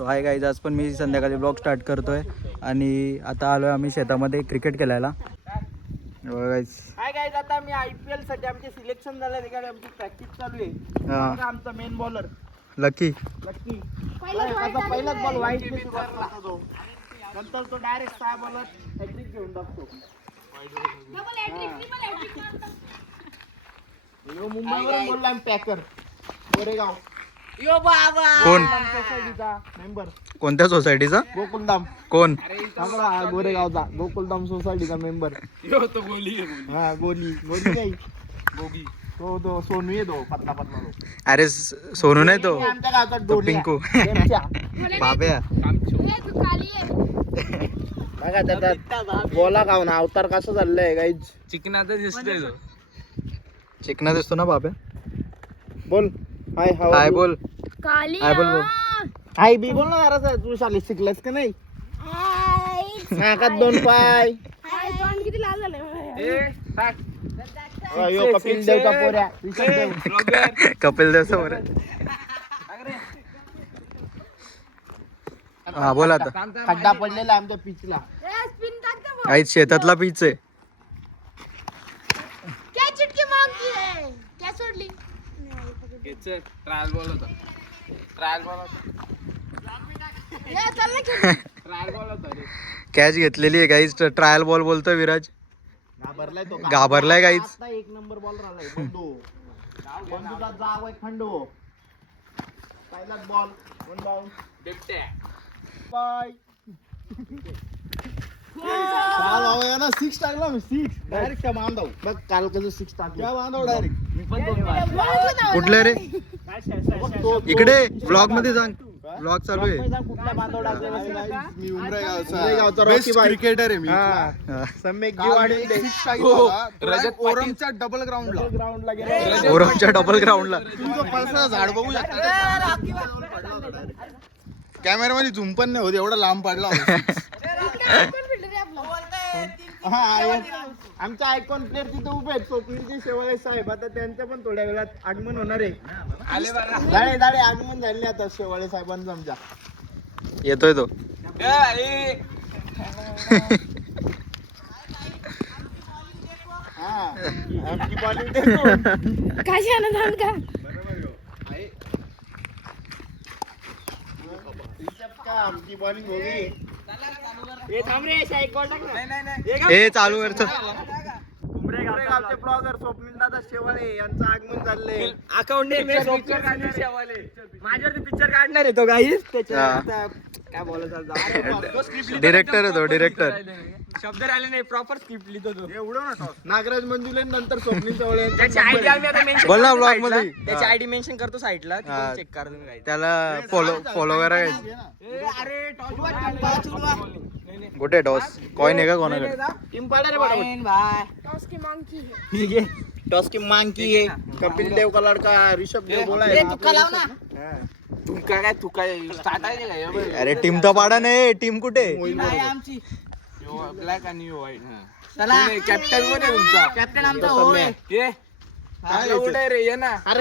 So hi guys, आज पण मी संध्याकाळी ब्लॉग स्टार्ट करतोय आणि आता आलोय आम्ही शेतामध्ये क्रिकेट खेळायला. हाय गाईज, आता मी IPL साठी आमचे सिलेक्शन झालं, आमची प्रॅक्टिस चालू आहे. आमचा मेन बॉलर लकी पहिलाच बॉल वाईट तो, नंतर तो डायरेक्ट 6 बॉलर हॅट्रिक घेऊन टाकतो. मुंबईवरून बोललो आम्ही, पॅकर गोरेगाव. यो बाबा कोण? सोसायटीचा मेंबर. कोणत्या सोसायटीचा? गोकुलधाम. कोण? गोरेगावचा गोकुलधाम सोसायटीचा मेंबर. तो गोली. हा गोली नाही गोगी. तो सोनू आहे, तो पतला तो. अरे सोनू नाही तो, आमच्या गावाचा तो डोल्या. पिंकू. नेमच्या. बाब्या. बघा त्याच्यात बोला खाऊन अवतार कसं चाललंय गाईज. चिकनाचा दिसतोय तो. चिकना दिसतो ना बाब्या. बोल हाय हाय बोल. हाय बोल बोल. हाय बी बोल ना जरा. तू शाळेत शिकलास का नाही? नाकात 2 पाय. किती लाल झालंय. यो कपिल देव का पोऱ्या. कपिल देव समोर. हा बोल आता. खड्डा पडलेला आमच्या पिचला. काही शेतातला पीच आहे. क्या चिटकी मांगती है? क्या सोडली? ट्रायल बॉल होता. ले चल ना खेळ. ट्रायल बॉल होता रे. कॅच घेतलेली आहे गाईज. ट्रायल बॉल बोलतोय विराज. घाबरलाय गाईज. आता 1 नंबर बॉल राहिलाय बंडू. बंडूचा जाव आहे खंडो. पहिलाच बॉल वन डाऊन. बाय. ना 6 टाकला मी. 6 डायरेक्ट त्या बांधव. बघ काल कसं 6 टाकलं. त्या बांधव डायरेक्ट. मी पण 2 मारले. कुठले रे? इकडे ब्लॉग मध्ये सांग. ब्लॉग चालू आहे. कुठल्या बांधव टाकलेला? मी उमरेगावचा बेस्ट क्रिकेटर आहे मी. सम्यक जीवाडी रजत ओरमच्या डबल ग्राउंडला गेला. ओरमच्या डबल ग्राउंडला. तुमचं पळसाचं झाड बघू शकता. कॅमेरामध्ये झूम पण नाही होत, एवढा लांब पडला होता. आमच्या आयकॉन प्लेअर तिथे उभे आहेत. स्वप्नीलजी शेवाळे साहेब. आता त्यांचं पण थोड्या वेळात आगमन होणार आहे. दाडे आगमन झाले आता शेवाळे साहेबांचं आमच्या. येतोय तो. आमची बॉलिंग देखो. काय झालं थांब का? आमची बॉलिंग हो गई. हे थांब रे, शाईक बॉल टाक ना. हे चालू करतो. उमरेगावचे ब्लॉगर स्वप्नील दादा शेवाळे यांचं आगमन झालंय. माझ्यावरती पिक्चर काढणार आहे तो गाईस. काय बोलायचं. डिरेक्टर आहे तो, डिरेक्टर. शब्द राहिले नाही, प्रॉपर स्क्रिप्ट लिहितो तो. एवढं ना नागराज मंजुले नंतर स्वप्नील शेवाळे यांचा त्याची आयडी आम्ही आता मेन्शन बोल ना ब्लॉग मध्ये. त्याची आयडी मेन्शन करतो साईडला. हा. चेक करा तुम्ही गाईस. त्याला फॉलो करायचं. अरे कुठे टॉस कॉइन आहे का कोणाकडे? टीम पाडा रे बडा. टॉस की मांगती है. टॉस की मांग की है. कपिल देव का लड़का ऋषभ देव बोला है. तुका लाव ना. तुका स्टार्ट आहे का? अरे टीम तर पाडा नाही. टीम कुठे? आमची ब्लॅक आणि व्हाईट. चला कॅप्टन कोण आहे तुमचा? कॅप्टन आमचा होय. ये कुठे आहे रे? ये ना. अरे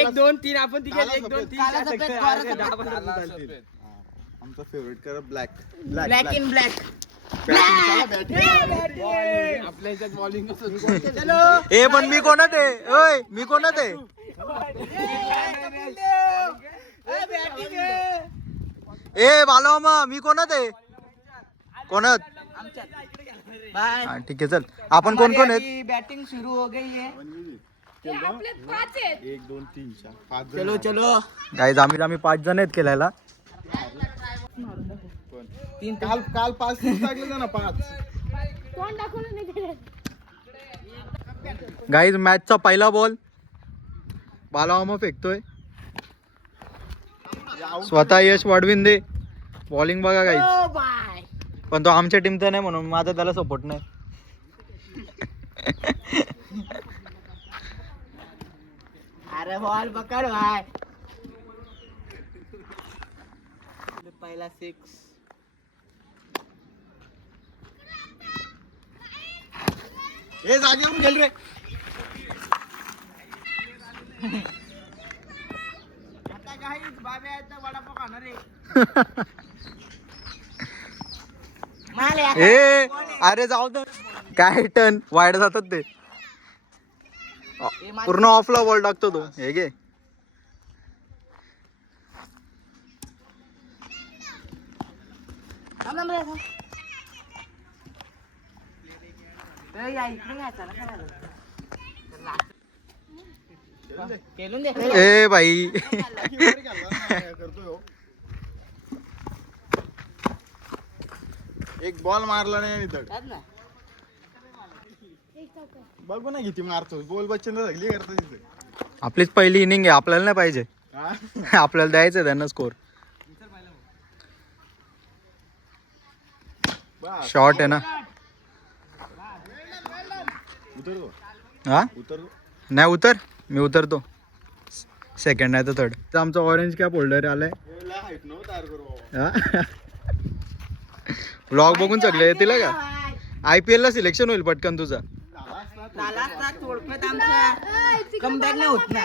1 2 3 आपण तिघे 1 2 3 काला सफेद, काला सफेद. आमचा favourite colour black. Black in black. आपल्या ह्याच्यात बॉलिंग ए पण मी कोणात आहे? ओय मी कोणात आहे? ए बालवामा मी कोणात आहे? कोणात? हा, ठीक आहे चल. आपण कोण कोण आहेत? बैटिंग शुरू हो गई है. हे आपले 5 आहेत. 1 2 3 4 5 चलो चलो. गाईज आम्ही 5 जण आहेत खेळायला. काल 5 टाकले ना 5. तोंड दाखवून नाही खेळत. गाईज मॅचचा पहिला बॉल बालवामा फेकतोय. स्वतः यश वाढविन दे. बॉलिंग बघा गाईज. ओ बाय. पण तो आमच्या टीमचा नाही म्हणून माझा त्याला सपोर्ट नाही. अरे बॉल पकड भाई. पहिला 6. हे जागेवर गेल रे. आता काहीच बाब्या ए अरे जाऊ दे काय टन वाईट जातात ते पूर्ण ऑफला बॉल टाकतो तो हे घे ए भाई एक बॉल मारला नाही आणि धड. बघू ना किती मारतो बॉल बच्चन सगळी करतो तिथे. आपलीच पहिली इनिंग आहे आपल्याला नाही पाहिजे हा? आपल्याला द्यायचं त्यांना स्कोर बस. शॉर्ट आहे ना उतरतो हा उतरतो. नाही उतर मी उतरतो सेकंड नाही तर थर्ड तर आमचा ऑरेंज कॅप होल्डर आलाय लय हाईट नव्हतं तयार करू. ब्लॉग बघून सगळे येतील का IPL ला सिलेक्शन होईल पटकन तुझा कमबॅक नाही होत ना.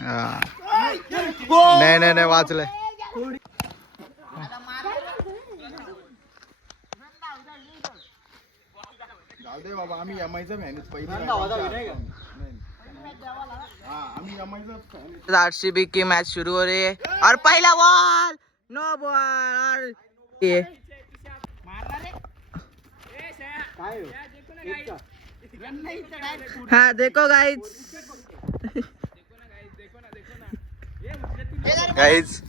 हा. नाही नाही वाचलंय जाऊ दे बाबा आम्ही एमआयचा फॅन पहिला आम्ही एमआयचा फॅन. आरसीबी की मैच शुरू हो रही है और पहला बॉल नो बॉल ये हाँ देखो गाइस काहीच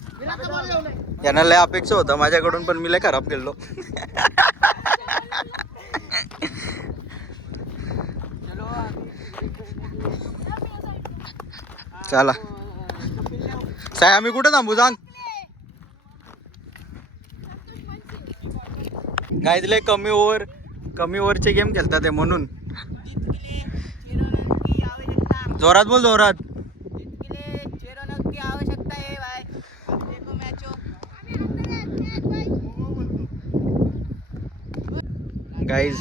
यांना लय अपेक्षा होता माझ्याकडून पण मी लय खराब खेळलो चला साय आम्ही कुठे थांबू सांग काय लय कमी ओव्हरचे गेम खेळतात ते म्हणून जोरात बोल जोरात गाईज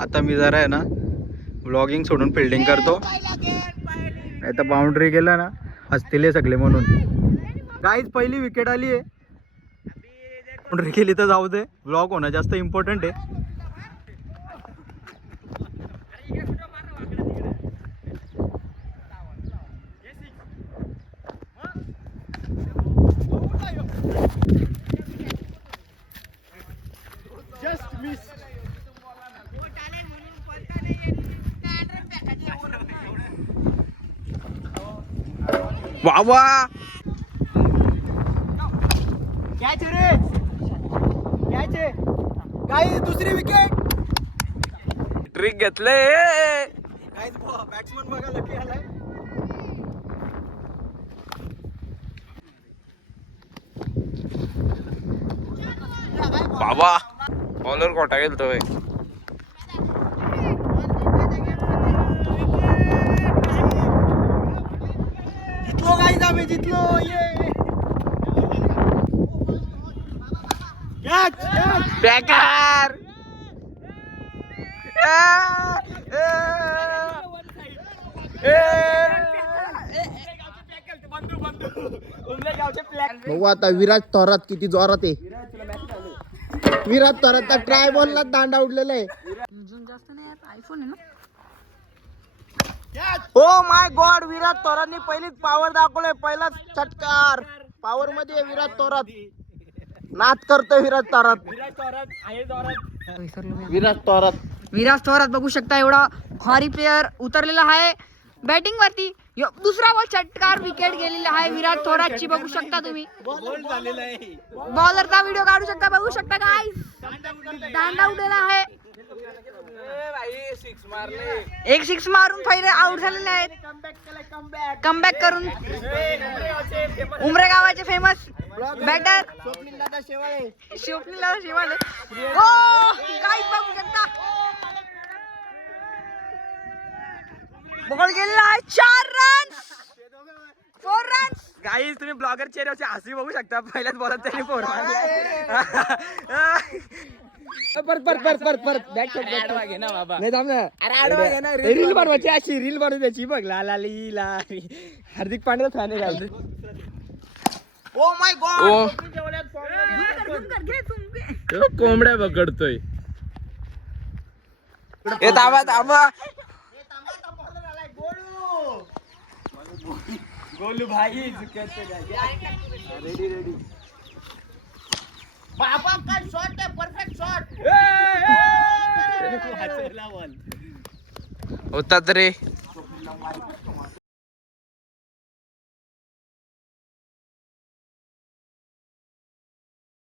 आता मी जरा आहे ना व्लॉगिंग सोडून फिल्डिंग करतो नाही तर बाउंड्री गेला ना हसतील सगळे म्हणून गाईज पहिली विकेट आली आहे बाउंड्री केली तर जाऊ दे व्लॉग होणं जास्त इम्पॉर्टंट आहे वावा कॅच रे कॅच गाईज दुसरी विकेट ट्रिक घेतले गाईज बॅट्समन बघा लकी आलाय बाबा बॉलर कोटा गेलतोय जितलो गाईज आम्ही जितलो ये कॅच बेकार बघू आता विराट थोरात किती जोरात आहे विराट थोरात ट्राय बॉलला दांडा उडलेला आहे ओ माय गॉड विराट थोरातनी पहिलीच पॉवर दाखवलंय पहिलाच षटकार पॉवर मध्ये विराट थोरात नाच करतोय विराट थोरात बघू शकता एवढा भारी प्लेअर उतरलेला आहे बॅटिंग वरती दुसरा बॉल षटकार विकेट गेलेला आहे विराट थोरातची बघू शकता तुम्ही बॉलरचा व्हिडिओ काढू शकता बघू शकता गाईस दांडा उडलेला आहे एक सिक्स मारून पहिले आउट झालेले आहेत कमबॅक करून उमरेगावाचे फेमस बॅटर स्वप्नील शेवाळे ओ गाईस बघू शकता बॉल गेलेला आहे 4 रन्स 4 रन्स गाईज तुम्ही ब्लॉगर चेहऱ्यावरची हसी बघू शकता पहिल्याच बॉलात त्यांनी 4 मारले परत बॅट घे ना बाबा नाही थांब ना अरे आडवा घे ना रील बनवायची अशी रील बनवू त्याची बघ ला ला ली ला हार्दिक पांड्या फॅन आहे ओ माय गॉड कोंबड्या पकडतोय ए थांबा थांबा गोलू भाई रेडी रेडी बाबा काय शॉट आहे परफेक्ट शॉट होतात रे